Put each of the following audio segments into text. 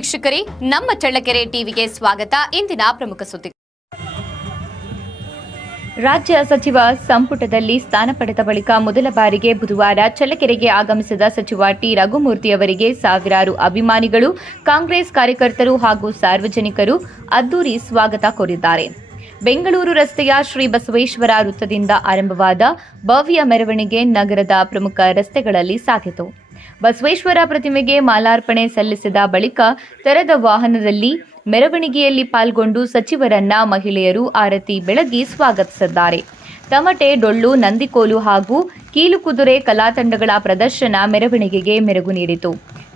ವೀಕ್ಷಕರೇ, ನಮ್ಮ ಚಳ್ಳಕೆರೆ ಟಿವಿಗೆ ಸ್ವಾಗತ. ಇಂದಿನ ಪ್ರಮುಖ ಸುದ್ದಿ. ರಾಜ್ಯ ಸಚಿವ ಸಂಪುಟದಲ್ಲಿ ಸ್ಥಾನ ಪಡೆದ ಬಳಿಕ ಮೊದಲ ಬಾರಿಗೆ ಬುಧವಾರ ಚಳ್ಳಕೆರೆಗೆ ಆಗಮಿಸಿದ ಸಚಿವ ಟಿ ರಘುಮೂರ್ತಿ ಅವರಿಗೆ ಸಾವಿರಾರು ಅಭಿಮಾನಿಗಳು, ಕಾಂಗ್ರೆಸ್ ಕಾರ್ಯಕರ್ತರು ಹಾಗೂ ಸಾರ್ವಜನಿಕರು ಅದ್ದೂರಿ ಸ್ವಾಗತ ಕೋರಿದ್ದಾರೆ. ಬೆಂಗಳೂರು ರಸ್ತೆಯ ಶ್ರೀ ಬಸವೇಶ್ವರ ವೃತ್ತದಿಂದ ಆರಂಭವಾದ ಭವ್ಯ ಮೆರವಣಿಗೆ ನಗರದ ಪ್ರಮುಖ ರಸ್ತೆಗಳಲ್ಲಿ ಸಾಗಿತು. ಬಸವೇಶ್ವರ ಪ್ರತಿಮೆಗೆ ಮಾಲಾರ್ಪಣೆ ಸಲ್ಲಿಸಿದ ಬಳಿಕ ತೆರೆದ ವಾಹನದಲ್ಲಿ ಮೆರವಣಿಗೆಯಲ್ಲಿ ಪಾಲ್ಗೊಂಡು ಸಚಿವರನ್ನ ಮಹಿಳೆಯರು ಆರತಿ ಬೆಳಗಿ ಸ್ವಾಗತಿಸಿದ್ದಾರೆ. ತಮಟೆ, ಡೊಳ್ಳು, ನಂದಿಕೋಲು ಹಾಗೂ ಕೀಲುಕುದುರೆ ಕಲಾತಂಡಗಳ ಪ್ರದರ್ಶನ ಮೆರವಣಿಗೆಗೆ ಮೆರುಗು ನೀಡಿತು.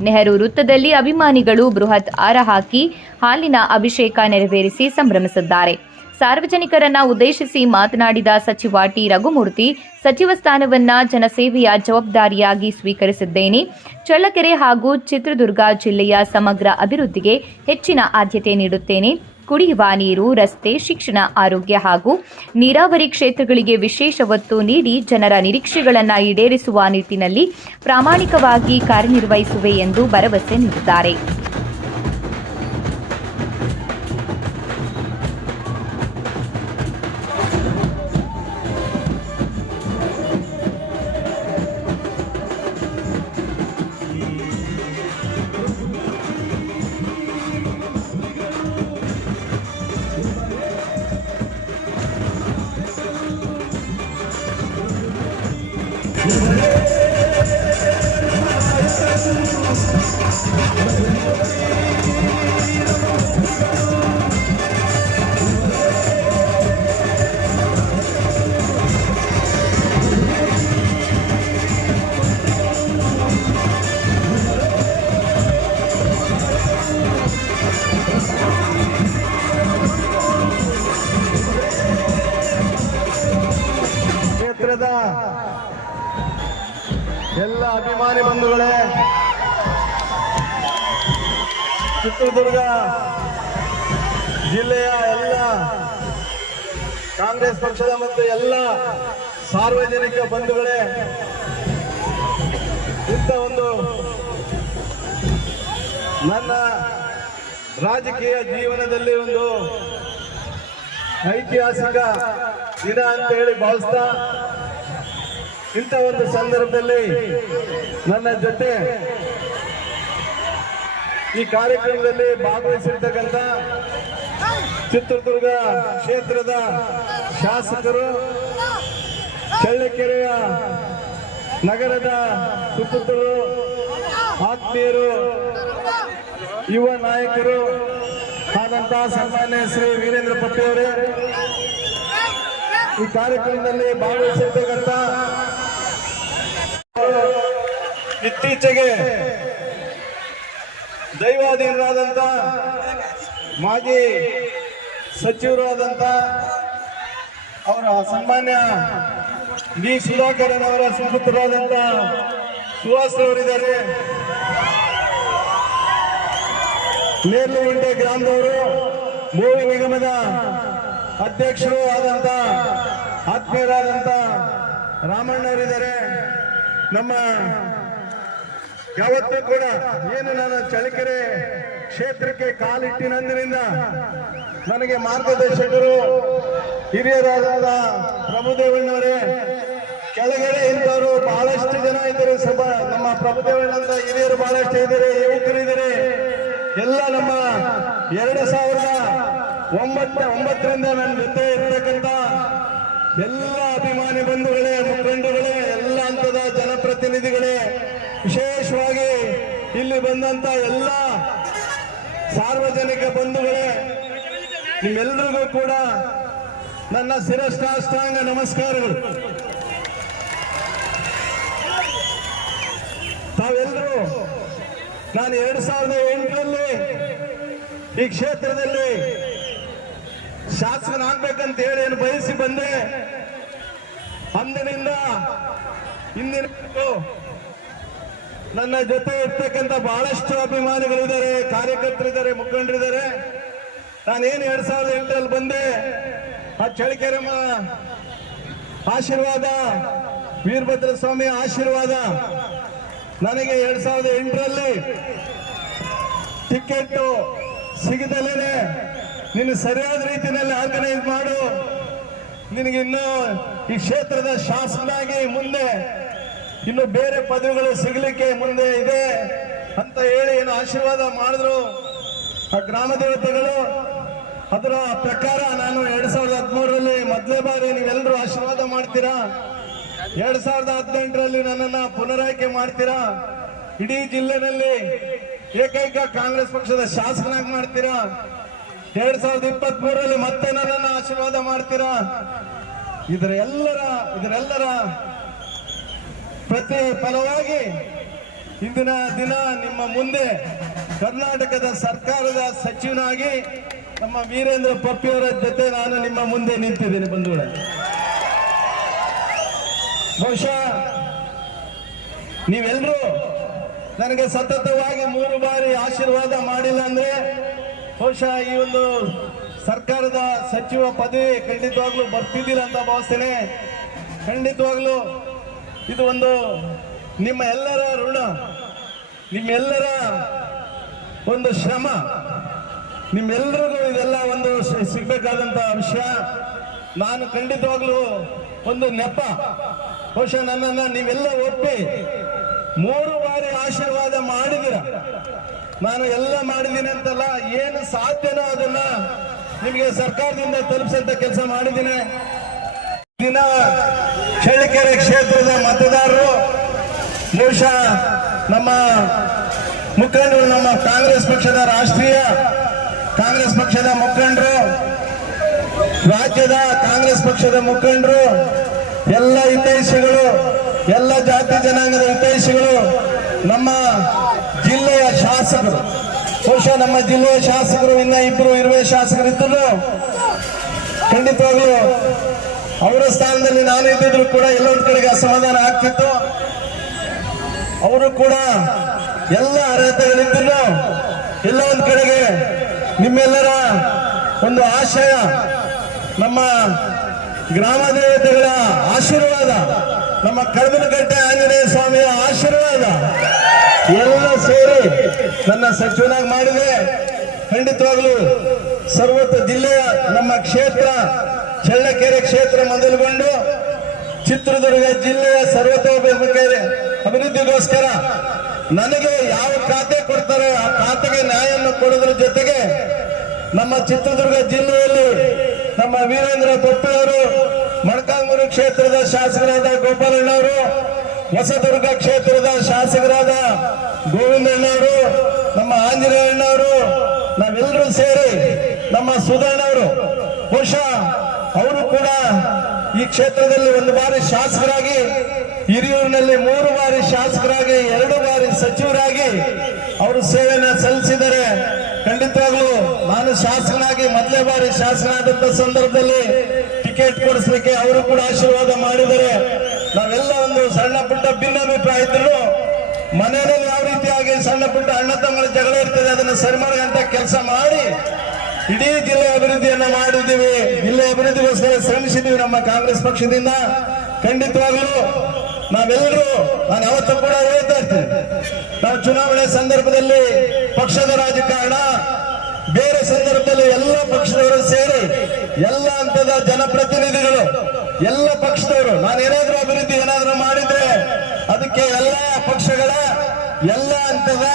ನೆಹರು ವೃತ್ತದಲ್ಲಿ ಅಭಿಮಾನಿಗಳು ಬೃಹತ್ ಹಾರ ಹಾಕಿ ಹಾಲಿನ ಅಭಿಷೇಕ ನೆರವೇರಿಸಿ ಸಂಭ್ರಮಿಸಿದ್ದಾರೆ. ಸಾರ್ವಜನಿಕರನ್ನ ಉದ್ದೇಶಿಸಿ ಮಾತನಾಡಿದ ಸಚಿವ ಟಿ ರಘುಮೂರ್ತಿ, ಸಚಿವ ಸ್ಥಾನವನ್ನ ಜನಸೇವೆಯ ಜವಾಬ್ದಾರಿಯಾಗಿ ಸ್ವೀಕರಿಸಿದ್ದೇನೆ. ಚಳ್ಳಕೆರೆ ಹಾಗೂ ಚಿತ್ರದುರ್ಗ ಜಿಲ್ಲೆಯ ಸಮಗ್ರ ಅಭಿವೃದ್ಧಿಗೆ ಹೆಚ್ಚಿನ ಆದ್ಯತೆ ನೀಡುತ್ತೇನೆ. ಕುಡಿಯುವ ನೀರು, ರಸ್ತೆ, ಶಿಕ್ಷಣ, ಆರೋಗ್ಯ ಹಾಗೂ ನೀರಾವರಿ ಕ್ಷೇತ್ರಗಳಿಗೆ ವಿಶೇಷ ಒತ್ತು ನೀಡಿ ಜನರ ನಿರೀಕ್ಷೆಗಳನ್ನು ಈಡೇರಿಸುವ ನಿಟ್ಟಿನಲ್ಲಿ ಪ್ರಾಮಾಣಿಕವಾಗಿ ಕಾರ್ಯನಿರ್ವಹಿಸುವೆ ಎಂದು ಭರವಸೆ ನೀಡಿದ್ದಾರೆ. ಎಲ್ಲ ಅಭಿಮಾನಿ ಬಂಧುಗಳೇ, ಚಿತ್ರದುರ್ಗ ಜಿಲ್ಲೆಯ ಎಲ್ಲ ಕಾಂಗ್ರೆಸ್ ಪಕ್ಷದ ಮತ್ತು ಎಲ್ಲ ಸಾರ್ವಜನಿಕ ಬಂಧುಗಳೇ, ಇಂಥ ಒಂದು ನನ್ನ ರಾಜಕೀಯ ಜೀವನದಲ್ಲಿ ಒಂದು ಐತಿಹಾಸಿಕ ದಿನ ಅಂತ ಹೇಳಿ ಭಾವಿಸ್ತಾ, ಇಂಥ ಒಂದು ಸಂದರ್ಭದಲ್ಲಿ ನನ್ನ ಜೊತೆ ಈ ಕಾರ್ಯಕ್ರಮದಲ್ಲಿ ಭಾಗವಹಿಸಿರ್ತಕ್ಕಂಥ ಚಿತ್ರದುರ್ಗ ಕ್ಷೇತ್ರದ ಶಾಸಕರು, ಚಳ್ಳಕೆರೆಯ ನಗರದ ಸುಪುತ್ರರು, ಆತ್ಮೀಯರು, ಯುವ ನಾಯಕರು ಆದಂತಹ ಸನ್ಮಾನ್ಯ ಶ್ರೀ ವೀರೇಂದ್ರ ಪಟ್ಟಿಯವರೇ, ಈ ಕಾರ್ಯಕ್ರಮದಲ್ಲಿ ಭಾಗವಹಿಸಿರ್ತಕ್ಕಂಥ ಇತ್ತೀಚೆಗೆ ದೈವಾಧೀನರಾದಂಥ ಮಾಜಿ ಸಚಿವರು ಆದಂಥ ಅವರ ಸನ್ಮಾನ್ಯ ವಿ ಸುಧಾಕರನ್ ಅವರ ಸುಪುತ್ರರಾದಂಥ ಸುಹಾಸ್ ಅವರಿದ್ದಾರೆ. ನೇರ್ಲುಗುಂಟೆ ಗ್ರಾಮದವರು, ಭೂಮಿ ನಿಗಮದ ಅಧ್ಯಕ್ಷರು ಆದಂಥ ಆತ್ಮೀಯರಾದಂಥ ರಾಮಣ್ಣವರಿದ್ದಾರೆ. ನಮ್ಮ ಯಾವತ್ತೂ ಕೂಡ ಏನು ನಾನು ಚಳ್ಳಕೆರೆ ಕ್ಷೇತ್ರಕ್ಕೆ ಕಾಲಿಟ್ಟಿನಂದಿನಿಂದ ನನಗೆ ಮಾರ್ಗದರ್ಶಕರು ಹಿರಿಯರಾದ ಪ್ರಭುದೇವಣ್ಣವರೇ, ಕೆಳಗಡೆ ಇಂಥವರು ಬಹಳಷ್ಟು ಜನ ಇದ್ದಾರೆ. ನಮ್ಮ ಪ್ರಭುದೇವಣ್ಣಂತ ಹಿರಿಯರು ಬಹಳಷ್ಟು ಇದ್ದಾರೆ, ಯುವಕರಿದ್ದಾರೆ. ಎಲ್ಲ ನಮ್ಮ 2009ರಿಂದ ನನ್ನ ಜೊತೆ ಇರ್ತಕ್ಕಂಥ ಎಲ್ಲ ಅಭಿಮಾನಿ ಬಂಧುಗಳೇ, ಮುಖಂಡಗಳೇ, ಎಲ್ಲ ಹಂತದ ಜನಪ್ರತಿನಿಧಿಗಳೇ, ವಿಶೇಷವಾಗಿ ಇಲ್ಲಿ ಬಂದಂತ ಎಲ್ಲ ಸಾರ್ವಜನಿಕ ಬಂಧುಗಳೇ, ನಿಮ್ಮೆಲ್ಲರಿಗೂ ಕೂಡ ನನ್ನ ಶಿರಷ್ಟಾಷ್ಟಾಂಗ ನಮಸ್ಕಾರಗಳು. ತಾವೆಲ್ಲರೂ ನಾನು 2008ರಲ್ಲಿ ಈ ಕ್ಷೇತ್ರದಲ್ಲಿ ಶಾಸಕನಾಗ್ಬೇಕಂತ ಹೇಳಿ ಏನು ಬಯಸಿ ಬಂದೆ. ಅಂದಿನಿಂದ ಇಂದಿನ ನನ್ನ ಜೊತೆ ಇರ್ತಕ್ಕಂಥ ಬಹಳಷ್ಟು ಅಭಿಮಾನಿಗಳಿದ್ದಾರೆ, ಕಾರ್ಯಕರ್ತರಿದ್ದಾರೆ, ಮುಖಂಡರಿದ್ದಾರೆ. ನಾನೇನು 2008ರಲ್ಲಿ ಬಂದೆ, ಆ ಚಳ್ಳಕೆರೆ ಆಶೀರ್ವಾದ, ವೀರಭದ್ರ ಸ್ವಾಮಿ ಆಶೀರ್ವಾದ ನನಗೆ 2008ರಲ್ಲಿ ಟಿಕೆಟ್ ಸಿಗದಲೇ ನೀನು ಸರಿಯಾದ ರೀತಿಯಲ್ಲಿ ಆರ್ಗನೈಸ್ ಮಾಡು. ನಿನಗೆ ಇನ್ನು ಈ ಕ್ಷೇತ್ರದ ಶಾಸಕನಾಗಿ ಮುಂದೆ ಇನ್ನು ಬೇರೆ ಪದವಿಗಳು ಸಿಗಲಿಕ್ಕೆ ಮುಂದೆ ಇದೆ ಅಂತ ಹೇಳಿ ಏನು ಆಶೀರ್ವಾದ ಮಾಡಿದ್ರು ಆ ಗ್ರಾಮ ದೇವತೆಗಳು. ಅದರ ಪ್ರಕಾರ ನಾನು 2013ರಲ್ಲಿ ಮೊದಲೇ ಬಾರಿ ನೀವೆಲ್ಲರೂ ಆಶೀರ್ವಾದ ಮಾಡ್ತೀರಾ, 2018ರಲ್ಲಿ ನನ್ನನ್ನ ಪುನರಾಯ್ಕೆ ಮಾಡ್ತೀರಾ, ಇಡೀ ಜಿಲ್ಲೆನಲ್ಲಿ ಏಕೈಕ ಕಾಂಗ್ರೆಸ್ ಪಕ್ಷದ ಶಾಸಕನಾಗಿ ಮಾಡ್ತೀರಾ, 2023ರಲ್ಲಿ ಮತ್ತೆ ನನ್ನನ್ನು ಆಶೀರ್ವಾದ ಮಾಡ್ತೀರಾ. ಇದರೆಲ್ಲರ ಪ್ರತಿಫಲವಾಗಿ ಇಂದಿನ ದಿನ ನಿಮ್ಮ ಮುಂದೆ ಕರ್ನಾಟಕದ ಸರ್ಕಾರದ ಸಚಿವನಾಗಿ ನಮ್ಮ ವೀರೇಂದ್ರ ಪಪ್ಪಿಯವರ ಜೊತೆ ನಾನು ನಿಮ್ಮ ಮುಂದೆ ನಿಂತಿದ್ದೇನೆ ಬಂಧುಗಳೇ. ಬಹುಶಃ ನೀವೆಲ್ಲರೂ ನನಗೆ ಸತತವಾಗಿ 3 ಬಾರಿ ಆಶೀರ್ವಾದ ಮಾಡಿಲ್ಲ ಅಂದ್ರೆ ಬಹುಶಃ ಈ ಒಂದು ಸರ್ಕಾರದ ಸಚಿವ ಪದವಿ ಖಂಡಿತವಾಗ್ಲೂ ಬರ್ತಿದ್ದಿಲ್ಲ ಅಂತ ಭಾವಿಸ್ತೇನೆ. ಖಂಡಿತವಾಗ್ಲೂ ಇದು ಒಂದು ನಿಮ್ಮ ಎಲ್ಲರ ಋಣ, ನಿಮ್ಮೆಲ್ಲರ ಒಂದು ಶ್ರಮ, ನಿಮ್ಮೆಲ್ಲರಿಗೂ ಇದೆಲ್ಲ ಒಂದು ಸಿಗ್ಬೇಕಾದಂತ ವಿಷಯ. ನಾನು ಖಂಡಿತವಾಗ್ಲೂ ಒಂದು ನೆಪ, ಬಹುಶಃ ನನ್ನನ್ನ ನೀವೆಲ್ಲ ಒಪ್ಪಿ 3 ಬಾರಿ ಆಶೀರ್ವಾದ ಮಾಡಿದಿರ. ನಾನು ಎಲ್ಲ ಮಾಡಿದ್ದೀನಿ ಅಂತಲ್ಲ, ಏನು ಸಾಧ್ಯನೋ ಅದನ್ನ ನಿಮಗೆ ಸರ್ಕಾರದಿಂದ ತಲುಪಿಸಂತ ಕೆಲಸ ಮಾಡಿದ್ದೀನಿ. ದಿನ ಚಳ್ಳಕೆರೆ ಕ್ಷೇತ್ರದ ಮತದಾರರು ಬಹುಶಃ ನಮ್ಮ ಮುಖಂಡರು, ನಮ್ಮ ಕಾಂಗ್ರೆಸ್ ಪಕ್ಷದ ರಾಷ್ಟ್ರೀಯ ಕಾಂಗ್ರೆಸ್ ಪಕ್ಷದ ಮುಖಂಡರು, ರಾಜ್ಯದ ಕಾಂಗ್ರೆಸ್ ಪಕ್ಷದ ಮುಖಂಡರು, ಎಲ್ಲ ಹಿತೈಷಿಗಳು, ಎಲ್ಲ ಜಾತಿ ಜನಾಂಗದ ಹಿತೈಷಿಗಳು, ನಮ್ಮ ಜಿಲ್ಲೆಯ ಶಾಸಕರು, ಬಹುಶಃ ನಮ್ಮ ಜಿಲ್ಲೆಯ ಶಾಸಕರು ಇನ್ನ 2 ಇರುವೆ ಶಾಸಕರು ಇದ್ದರು. ಖಂಡಿತವಾಗ್ಲೂ ಅವರ ಸ್ಥಾನದಲ್ಲಿ ನಾನು ಇದ್ದಿದ್ರು ಕೂಡ ಎಲ್ಲೊಂದು ಕಡೆಗೆ ಅಸಮಾಧಾನ ಆಗ್ತಿತ್ತು. ಅವರು ಕೂಡ ಎಲ್ಲ ಅರ್ಹತೆಗಳಿದ್ದರು. ಎಲ್ಲ ಒಂದು ಕಡೆಗೆ ನಿಮ್ಮೆಲ್ಲರ ಒಂದು ಆಶಯ, ನಮ್ಮ ಗ್ರಾಮ ದೇವತೆಗಳ ಆಶೀರ್ವಾದ, ನಮ್ಮ ಕಡಬನಕಟ್ಟೆ ಆಂಜನೇಯ ಸ್ವಾಮಿಯ ಆಶೀರ್ವಾದ ಎಲ್ಲ ಸೇರಿ ನನ್ನ ಸಚಿವನಾಗಿ ಮಾಡಿದೆ. ಖಂಡಿತವಾಗ್ಲೂ ಸರ್ವತ್ರ ಜಿಲ್ಲೆಯ ನಮ್ಮ ಕ್ಷೇತ್ರ ಚಳ್ಳಕೆರೆ ಕ್ಷೇತ್ರ ಮೊದಲುಗೊಂಡು ಚಿತ್ರದುರ್ಗ ಜಿಲ್ಲೆಯ ಸರ್ವತೋಮುಖ ಅಭಿವೃದ್ಧಿಗೋಸ್ಕರ ನನಗೆ ಯಾವ ಖಾತೆ ಕೊಡ್ತಾರೆ ಆ ಖಾತೆಗೆ ನ್ಯಾಯವನ್ನು ಕೊಡೋದ್ರ ಜೊತೆಗೆ ನಮ್ಮ ಚಿತ್ರದುರ್ಗ ಜಿಲ್ಲೆಯಲ್ಲಿ ನಮ್ಮ ವೀರೇಂದ್ರ ಪಪ್ಪಿಯವರು, ಮೊಳಕಾಲ್ಮೂರು ಕ್ಷೇತ್ರದ ಶಾಸಕರಾದ ಗೋಪಾಲಣ್ಣವರು, ಹೊಸದುರ್ಗ ಕ್ಷೇತ್ರದ ಶಾಸಕರಾದ ಗೋವಿಂದಣ್ಣವರು, ನಮ್ಮ ಆಂಜನೇಯಣ್ಣವರು, ನಾವೆಲ್ಲರೂ ಸೇರಿ ನಮ್ಮ ಸುಧಣ್ಣವರು, ಬಹುಶಃ ಅವರು ಕೂಡ ಈ ಕ್ಷೇತ್ರದಲ್ಲಿ 1 ಬಾರಿ ಶಾಸಕರಾಗಿ, ಹಿರಿಯೂರಿನಲ್ಲಿ 3 ಬಾರಿ ಶಾಸಕರಾಗಿ, 2 ಬಾರಿ ಸಚಿವರಾಗಿ ಅವರು ಸೇವೆಯನ್ನು ಸಲ್ಲಿಸಿದರೆ. ಖಂಡಿತವಾಗ್ಲೂ ನಾನು ಶಾಸಕನಾಗಿ ಮೊದಲೇ ಬಾರಿ ಶಾಸಕನಾದಂತ ಸಂದರ್ಭದಲ್ಲಿ ಟಿಕೆಟ್ ಕೊಡಿಸ್ಲಿಕ್ಕೆ ಅವರು ಕೂಡ ಆಶೀರ್ವಾದ ಮಾಡಿದರೆ. ನಾವೆಲ್ಲ ಒಂದು ಸಣ್ಣ ಪುಟ್ಟ ಭಿನ್ನಾಭಿಪ್ರಾಯ ಇದ್ರು ಮನೆಯಲ್ಲಿ ಯಾವ ರೀತಿಯಾಗಿ ಸಣ್ಣ ಪುಟ್ಟ ಅಣ್ಣ ತಮ್ಮಗಳ ಜಗಳ ಇರ್ತದೆ ಅದನ್ನು ಸರಿ ಮಾಡುವಂತ ಕೆಲಸ ಮಾಡಿ ಇಡೀ ಜಿಲ್ಲೆ ಅಭಿವೃದ್ಧಿಯನ್ನ ಮಾಡಿದ್ದೀವಿ. ಜಿಲ್ಲೆ ಅಭಿವೃದ್ಧಿಗೋಸ್ಕರ ಶ್ರಮಿಸಿದ್ದೀವಿ ನಮ್ಮ ಕಾಂಗ್ರೆಸ್ ಪಕ್ಷದಿಂದ. ಖಂಡಿತವಾಗ್ಲೂ ನಾವೆಲ್ಲರೂ, ನಾನು ಯಾವತ್ತೂ ಕೂಡ ಹೇಳ್ತಾ ಇರ್ತೀನಿ, ನಾವು ಚುನಾವಣೆ ಸಂದರ್ಭದಲ್ಲಿ ಪಕ್ಷದ ರಾಜಕಾರಣ, ಬೇರೆ ಸಂದರ್ಭದಲ್ಲಿ ಎಲ್ಲ ಪಕ್ಷದವರು ಸೇರಿ ಎಲ್ಲ ಹಂತದ ಜನಪ್ರತಿನಿಧಿಗಳು, ಎಲ್ಲ ಪಕ್ಷದವರು ನಾನೇನಾದ್ರೂ ಅಭಿವೃದ್ಧಿ ಏನಾದ್ರೂ ಮಾಡಿದ್ರೆ ಅದಕ್ಕೆ ಎಲ್ಲ ಪಕ್ಷಗಳ ಎಲ್ಲ ಹಂತದ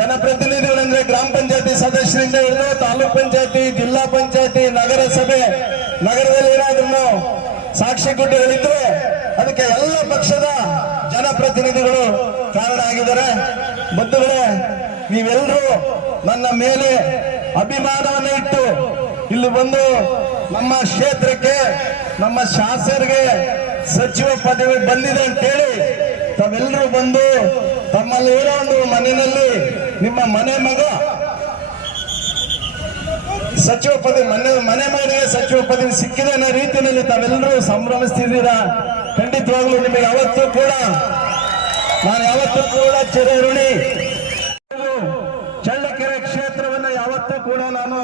ಜನಪ್ರತಿನಿಧಿಗಳಂದ್ರೆ ಗ್ರಾಮ ಪಂಚಾಯತಿ ಸದಸ್ಯರಿಂದ ಹಿಡಿದು ತಾಲೂಕ್ ಪಂಚಾಯತಿ, ಜಿಲ್ಲಾ ಪಂಚಾಯತಿ, ನಗರಸಭೆ, ನಗರದಲ್ಲಿ ಏನಾದ್ರೂ ಸಾಕ್ಷಿ ಗುಡ್ಡೆಗಳಿದ್ರೆ ಅದಕ್ಕೆ ಎಲ್ಲ ಪಕ್ಷದ ಜನಪ್ರತಿನಿಧಿಗಳು ಕಾರಣ ಆಗಿದ್ದಾರೆ. ಬಂಧುಗಳೇ, ನೀವೆಲ್ಲರೂ ನನ್ನ ಮೇಲೆ ಅಭಿಮಾನವನ್ನು ಇಟ್ಟು ಇಲ್ಲಿ ಬಂದು ನಮ್ಮ ಕ್ಷೇತ್ರಕ್ಕೆ, ನಮ್ಮ ಶಾಸಕರಿಗೆ ಸಚಿವ ಪದವಿ ಬಂದಿದೆ ಅಂತೇಳಿ ತಾವೆಲ್ಲರೂ ಬಂದು ತಮ್ಮಲ್ಲಿ ಏನೋ ಒಂದು ಮನೆಯಲ್ಲಿ ನಿಮ್ಮ ಮನೆ ಮಗ ಸಚಿವ ಪದವಿ, ಮನೆ ಮಗನಿಗೆ ಸಚಿವ ಪದವಿ ಸಿಕ್ಕಿದೆ ಅನ್ನೋ ರೀತಿಯಲ್ಲಿ ತಾವೆಲ್ಲರೂ ಸಂಭ್ರಮಿಸ್ತಿದ್ದೀರಾ. ಖಂಡಿತವಾಗ್ಲೂ ನಿಮಗೆ ನಾನು ಯಾವತ್ತೂ ಕೂಡ ಚಿರಋಣಿ. ಚಳ್ಳಕೆರೆ ಕ್ಷೇತ್ರವನ್ನು ಯಾವತ್ತೂ ಕೂಡ ನಾನು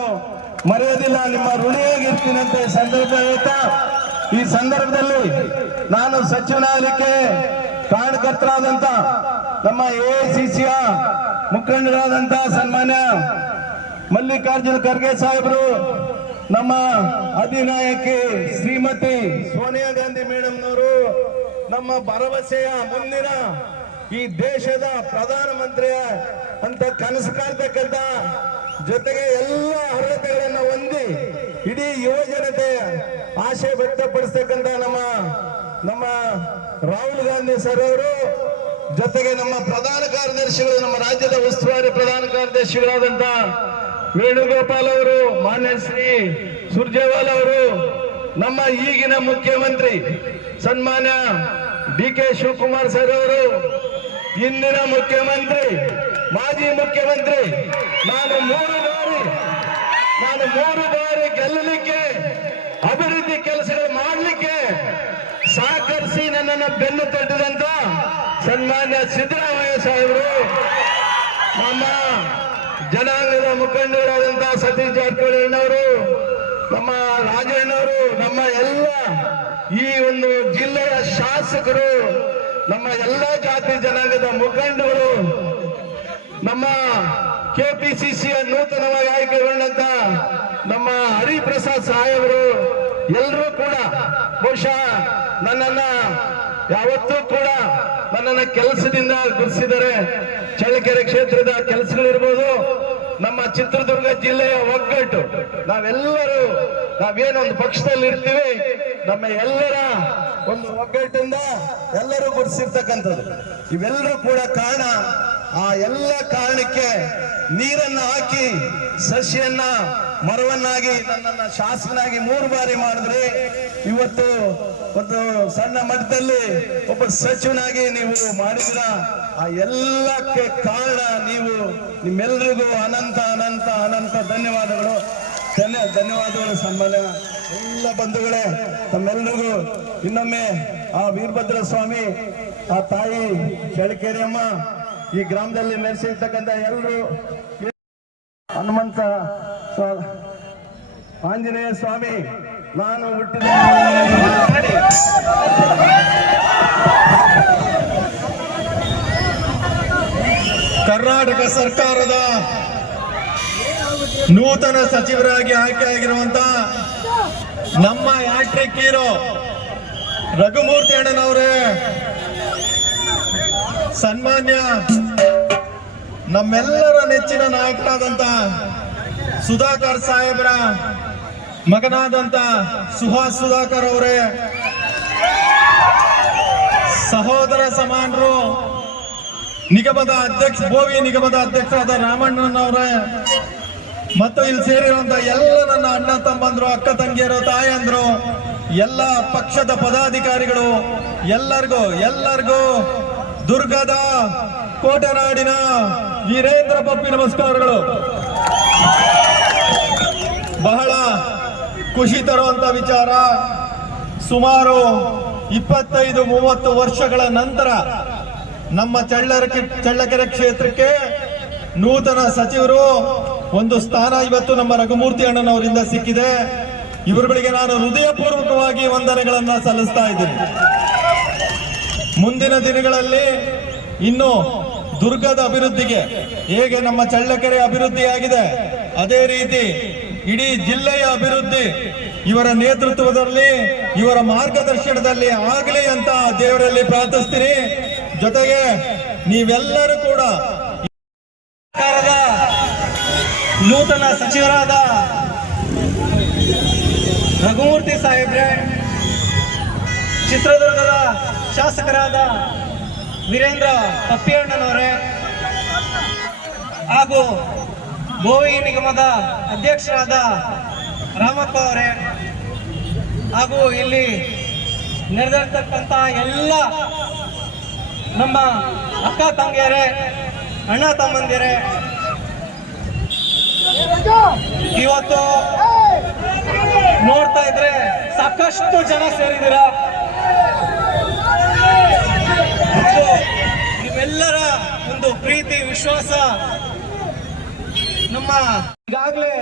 ಮರೆಯೋದಿಲ್ಲ, ನಿಮ್ಮ ಋಣಿಯಾಗಿರ್ತೀನಿ ಅಂತ ಈ ಸಂದರ್ಭ ಹೇಳ್ತಾ, ಈ ಸಂದರ್ಭದಲ್ಲಿ ನಾನು ಸಚಿವನಾಗಲಿಕ್ಕೆ ಕಾರಣಕರ್ತರಾದಂತ ನಮ್ಮ ಎಐಸಿಸಿಯ ಮುಖಂಡರಾದಂತಹ ಸನ್ಮಾನ್ಯ ಮಲ್ಲಿಕಾರ್ಜುನ ಖರ್ಗೆ ಸಾಹೇಬರು, ನಮ್ಮ ಅಧಿನಾಯಕಿ ಶ್ರೀಮತಿ ಸೋನಿಯಾ ಗಾಂಧಿ ಮೇಡಮ್ನವರು, ನಮ್ಮ ಭರವಸೆಯ ಮುಂದಿನ ಈ ದೇಶದ ಪ್ರಧಾನಮಂತ್ರಿ ಅಂತ ಕನಸು ಕಾಣ್ತಕ್ಕಂಥ, ಜೊತೆಗೆ ಎಲ್ಲ ಅರ್ಹತೆಗಳನ್ನು ಹೊಂದಿ ಇಡೀ ಯುವ ಜನತೆ ಆಶೆ ವ್ಯಕ್ತಪಡಿಸ್ತಕ್ಕಂಥ ನಮ್ಮ ರಾಹುಲ್ ಗಾಂಧಿ ಸರ್ ಅವರು, ಜೊತೆಗೆ ನಮ್ಮ ಪ್ರಧಾನ ಕಾರ್ಯದರ್ಶಿಗಳು, ನಮ್ಮ ರಾಜ್ಯದ ಉಸ್ತುವಾರಿ ಪ್ರಧಾನ ಕಾರ್ಯದರ್ಶಿಗಳಾದಂತ ವೇಣುಗೋಪಾಲ್ ಅವರು, ಮಾನ್ಯ ಶ್ರೀ ಸುರ್ಜೇವಾಲ್ ಅವರು, ನಮ್ಮ ಈಗಿನ ಮುಖ್ಯಮಂತ್ರಿ ಸನ್ಮಾನ್ಯ ಡಿ.ಕೆ. ಶಿವಕುಮಾರ್ ಸರ್ ಅವರು, ಇಂದಿನ ಮುಖ್ಯಮಂತ್ರಿ, ಮಾಜಿ ಮುಖ್ಯಮಂತ್ರಿ, ನಾನು ಮೂರು ಬಾರಿ ಗೆಲ್ಲಲಿಕ್ಕೆ, ಅಭಿವೃದ್ಧಿ ಕೆಲಸಗಳು ಮಾಡಲಿಕ್ಕೆ ಸಹಕರಿಸಿ ನನ್ನನ್ನು ಬೆನ್ನು ತಟ್ಟಿದಂತ ಸನ್ಮಾನ್ಯ ಸಿದ್ದರಾಮಯ್ಯ ಸಾಹೇಬರು, ನಮ್ಮ ಜನಾಂಗದ ಮುಖಂಡರಾದಂತಹ ಸತೀಶ್ ಜಾರಕಿಹೊಳಿ ಅಣ್ಣವರು, ನಮ್ಮ ರಾಜಣ್ಣವರು, ನಮ್ಮ ಎಲ್ಲ ಈ ಒಂದು ಜಿಲ್ಲೆಯ ಶಾಸಕರು, ನಮ್ಮ ಎಲ್ಲ ಜಾತಿ ಜನಾಂಗದ ಮುಖಂಡರು, ನಮ್ಮ ಕೆಪಿಸಿಸಿಯ ನೂತನವಾಗಿ ಆಯ್ಕೆಗೊಂಡಂತ ನಮ್ಮ ಹರಿಪ್ರಸಾದ್ ಸಾಹೇಬರು, ಎಲ್ಲರೂ ಕೂಡ ಬಹುಶಃ ನನ್ನನ್ನ ಯಾವತ್ತೂ ಕೂಡ ನನ್ನನ್ನ ಕೆಲಸದಿಂದ ಗುರುತಿಸಿದ್ದಾರೆ. ಚಳ್ಳಕೆರೆ ಕ್ಷೇತ್ರದ ಕೆಲಸಗಳಿರ್ಬೋದು, ನಮ್ಮ ಚಿತ್ರದುರ್ಗ ಜಿಲ್ಲೆಯ ಒಗ್ಗಟ್ಟು, ನಾವೇನೊಂದು ಪಕ್ಷದಲ್ಲಿ ಇರ್ತೀವಿ, ನಮ್ಮ ಎಲ್ಲರ ಒಂದು ಒಗ್ಗಟ್ಟಿಂದ ಎಲ್ಲರೂ ಗುರುತಿಸಿರ್ತಕ್ಕಂಥದ್ದು. ಇವೆಲ್ಲರೂ ಕೂಡ ಕಾರಣ. ಆ ಎಲ್ಲ ಕಾರಣಕ್ಕೆ ನೀರನ್ನ ಹಾಕಿ ಸಸಿಯನ್ನ ಮರವನ್ನಾಗಿ ನನ್ನನ್ನ ಶಾಸಕನಾಗಿ 3 ಬಾರಿ ಮಾಡಿದ್ರೆ, ಇವತ್ತು ಒಂದು ಸಣ್ಣ ಮಟ್ಟದಲ್ಲಿ ಒಬ್ಬ ಸಚಿವನಾಗಿ ನೀವು ಮಾಡಿದ್ರ. ಆ ಎಲ್ಲಕ್ಕೆ ಕಾರಣ ನೀವು. ನಿಮ್ಮೆಲ್ಲರಿಗೂ ಅನಂತ ಅನಂತ ಅನಂತ ಧನ್ಯವಾದಗಳು. ಧನ್ಯವಾದಗಳು ಸನ್ಮಾನ್ಯ ಎಲ್ಲ ಬಂಧುಗಳೇ. ತಮ್ಮೆಲ್ಲರಿಗೂ ಇನ್ನೊಮ್ಮೆ ಆ ವೀರಭದ್ರ ಸ್ವಾಮಿ, ಆ ತಾಯಿ ಚಳ್ಳಕೆರೆ ಅಮ್ಮ, ಈ ಗ್ರಾಮದಲ್ಲಿ ನೆಲೆಸಿರ್ತಕ್ಕಂಥ ಎಲ್ಲರೂ, ಹನುಮಂತ ಆಂಜನೇಯ ಸ್ವಾಮಿ, ನಾನು ಹುಟ್ಟಿದ ಕರ್ನಾಟಕ ಸರ್ಕಾರದ ನೂತನ ಸಚಿವರಾಗಿ ಆಯ್ಕೆಯಾಗಿರುವಂತಹ ನಮ್ಮ ಹ್ಯಾಟ್ರಿಕ್ ಹೀರೋ ರಘುಮೂರ್ತಿ ಅಣ್ಣನವರೇ, ಸನ್ಮಾನ್ಯ ನಮ್ಮೆಲ್ಲರ ನೆಚ್ಚಿನ ನಾಯಕರಾದಂತ ಸುಧಾಕರ್ ಸಾಹೇಬರ ಮಗನಾದಂತ ಸುಹಾಸ್ ಸುಧಾಕರ್ ಅವರೇ, ಸಹೋದರ ಸಮಾನರು, ಬೋವಿ ನಿಗಮದ ಅಧ್ಯಕ್ಷರಾದ ರಾಮಣ್ಣನವರೇ, ಮತ್ತು ಇಲ್ಲಿ ಸೇರಿರುವಂತಹ ಎಲ್ಲ ನನ್ನ ಅಣ್ಣ ತಮ್ಮಂದ್ರು, ಅಕ್ಕ ತಂಗಿಯರು, ತಾಯಂದ್ರು, ಎಲ್ಲ ಪಕ್ಷದ ಪದಾಧಿಕಾರಿಗಳು, ಎಲ್ಲರಿಗೂ ದುರ್ಗದ ಕೋಟೆನಾಡಿನ ವೀರೇಂದ್ರ ಪಪ್ಪಿ ನಮಸ್ಕಾರಗಳು. ಬಹಳ ಖುಷಿ ತರುವಂತ ವಿಚಾರ, ಸುಮಾರು 25-30 ವರ್ಷಗಳ ನಂತರ ನಮ್ಮ ಚಳ್ಳಕೆರೆ ಕ್ಷೇತ್ರಕ್ಕೆ ನೂತನ ಸಚಿವರು ಒಂದು ಸ್ಥಾನ ಇವತ್ತು ನಮ್ಮ ರಘುಮೂರ್ತಿ ಅಣ್ಣನವರಿಂದ ಸಿಕ್ಕಿದೆ. ಇವರುಗಳಿಗೆ ನಾನು ಹೃದಯಪೂರ್ವಕವಾಗಿ ವಂದನೆಗಳನ್ನ ಸಲ್ಲಿಸ್ತಾ ಇದ್ದೀನಿ. ಮುಂದಿನ ದಿನಗಳಲ್ಲಿ ಇನ್ನು ದುರ್ಗದ ಅಭಿವೃದ್ಧಿಗೆ ಹೇಗೆ ನಮ್ಮ ಚಳ್ಳಕೆರೆ ಅಭಿವೃದ್ಧಿಯಾಗಿದೆ, ಅದೇ ರೀತಿ ಇಡೀ ಜಿಲ್ಲೆಯ ಅಭಿವೃದ್ಧಿ ಇವರ ನೇತೃತ್ವದಲ್ಲಿ, ಇವರ ಮಾರ್ಗದರ್ಶನದಲ್ಲಿ ಆಗಲಿ ಅಂತ ದೇವರಲ್ಲಿ ಪ್ರಾರ್ಥಿಸ್ತೀನಿ. ಜೊತೆಗೆ ನೀವೆಲ್ಲರೂ ಕೂಡ ಸರ್ಕಾರದ ನೂತನ ಸಚಿವರಾದ ರಘುಮೂರ್ತಿ ಸಾಹೇಬ್ರೆ, ಚಿತ್ರದುರ್ಗದ ಶಾಸಕರಾದ ವೀರೇಂದ್ರ ಪಪ್ಪಿಯಣ್ಣನವರೇ, ಹಾಗೂ ಬೋವಿ ನಿಗಮದ ಅಧ್ಯಕ್ಷರಾದ ರಾಮಪ್ಪ ಅವರೇ, ಹಾಗೂ ಇಲ್ಲಿ ನೆರೆದಿರ್ತಕ್ಕಂಥ ಎಲ್ಲ ನಮ್ಮ ಅಕ್ಕ ತಂಗಿಯರೇ, ಅಣ್ಣ ತಮ್ಮಂದಿರೇ, ಇವತ್ತು ನೋಡ್ತಾ ಇದ್ರೆ ಸಾಕಷ್ಟು ಜನ ಸೇರಿದ್ದೀರ. ನಿಮ್ಮೆಲ್ಲರ ಒಂದು ಪ್ರೀತಿ ವಿಶ್ವಾಸ ನಮ್ಮ ಈಗಾಗಲೇ